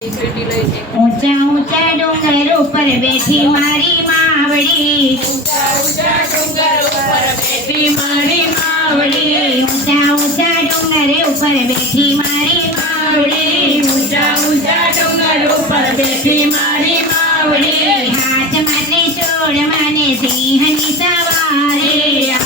ऊँचा ऊँचा डूंगर ऊपर बैठी मारी मावड़ी ऊँचा ऊँचा डोंगर ऊपर बैठी मारी मावड़ी ऊँचा ऊँचा डोंगर ऊपर बैठी मारी मावड़ी ऊँचा ऊँचा डोंगर ऊपर बैठी मारी मावड़ी हाथ माने छोड़ माने सिंह सवारी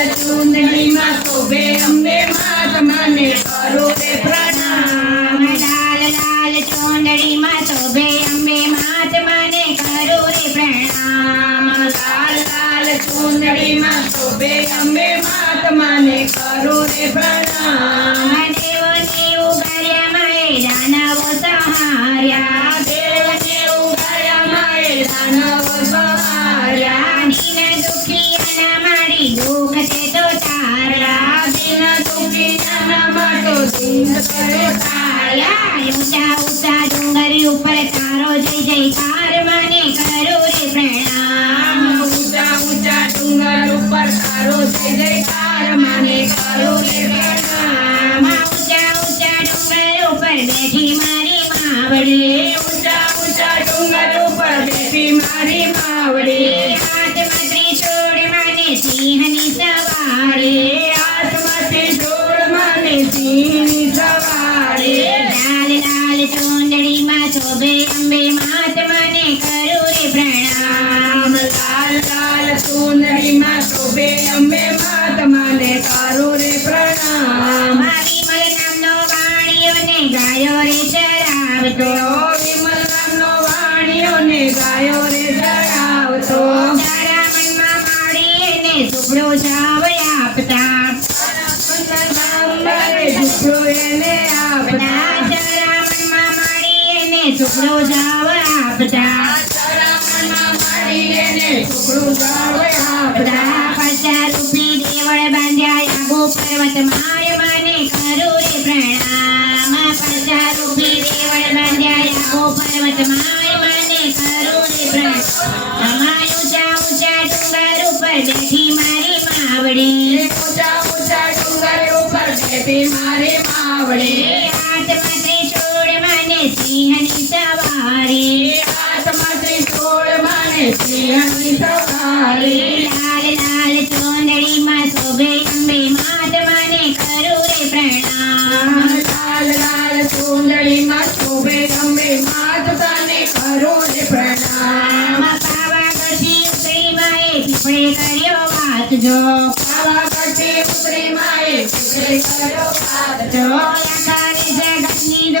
લાલ લાલ ચુંદડીમાં શોભે અંબે માત મને કરો રે પ્રણામ લાલ લાલ ચોંદડીમાં શોભે અંબે માત મને કરું રે પ્રણામ લાલ લાલ ચુંદડીમાં શોભે અંબે માત મને કરો રે પ્રણામ ઊંચા ઊંચા ડુંગર ઉપર તારો જય જયકાર મને કરો રે પ્રણામ ઊંચા ઊંચા ડુંગર ઉપર તારો જય જયકાર મને કરો રે પ્રણામ ઊંચા ઊંચા ડુંગર ઉપર બેઠી મારી માવડી ઊંચા ઊંચા ડુંગર ઉપર બેઠી મારી અંબે માત મને કરું રે પ્રણામ. લાલ લાલ ચુંદડીમાં શોભે અંબે માત મને કરો રે પ્રણામ. વિમલ નામનો વાણીઓને ગાયો રે ચરાવતો વિમલ નામનો વાણીઓને ગાયો એને સુપડો જાવ આપતા ચરણમાં મારી એને ટુકડું જાવ આપતા બધા પચાસ રૂપી દેવળ બાંધ્યા આબુ પર્વત માય મને કરું રે પ્રણામ પચાસ રૂપી દેવળ બાંધ્યા આબુ પર્વત માય મને કરું રે પ્રણામ અમાય ઊંચા ઊંચા ડુંગર ઉપર બેઠી મારી માવડી ઊંચા ઊંચા ડુંગર ઉપર બેઠી મારી માવડી सिंह सवारी आत्मा से छोड़ माने सिंह सवारी लाल लाल चोंदड़ी माँ शोभे अंबे मात माने करोरे प्रणाम। लाल लाल चोंदड़ी माँ शोभे अम्बे मात माने करोरे प्रणाम। बाबा कटी उतरी माए पीपड़े करियो बात जो। बाबा कटी उतरी माए पीपड़े करियो बात जो। या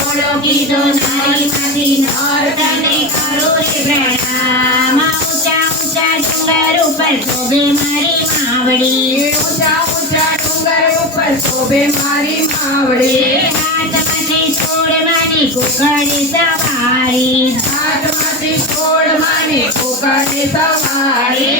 ઘોડીમાંથી ઘોડો કીધો નારીમાંથી નાર તને કરું રે પ્રણામ ઊંચા ઊંચા ડુંગર ઉપર શોભે મારી માવડી ઊંચા ઊંચા ડુંગર ઉપર શોભે મારી માવડી હાથમાંથી છોડ મારી કુકડી સવારી હાથમાંથી છોડ મારી કુકડે સવારી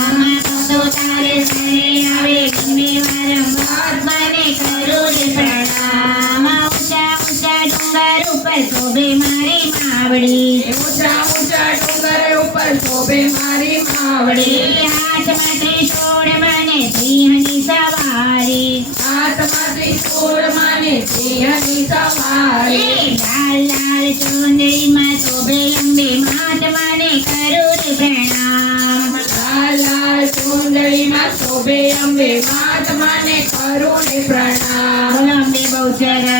मावड़ी। ऊँचा ऊँचा डूंगर ऊपर शोभे मारी मावड़ी आत्मा त्रिशूल माने सिंहनी सवारी आत्मा त्रिशूल माने सिंहनी सवारी। लाल लाल चुंदरी में शोभे लंबे महात्मा माने करूर प्रणाम। लाल लाल चुंदरी में शोभे लंबे महात्मा माने करूर प्रणाम। लंबे बहुत जरा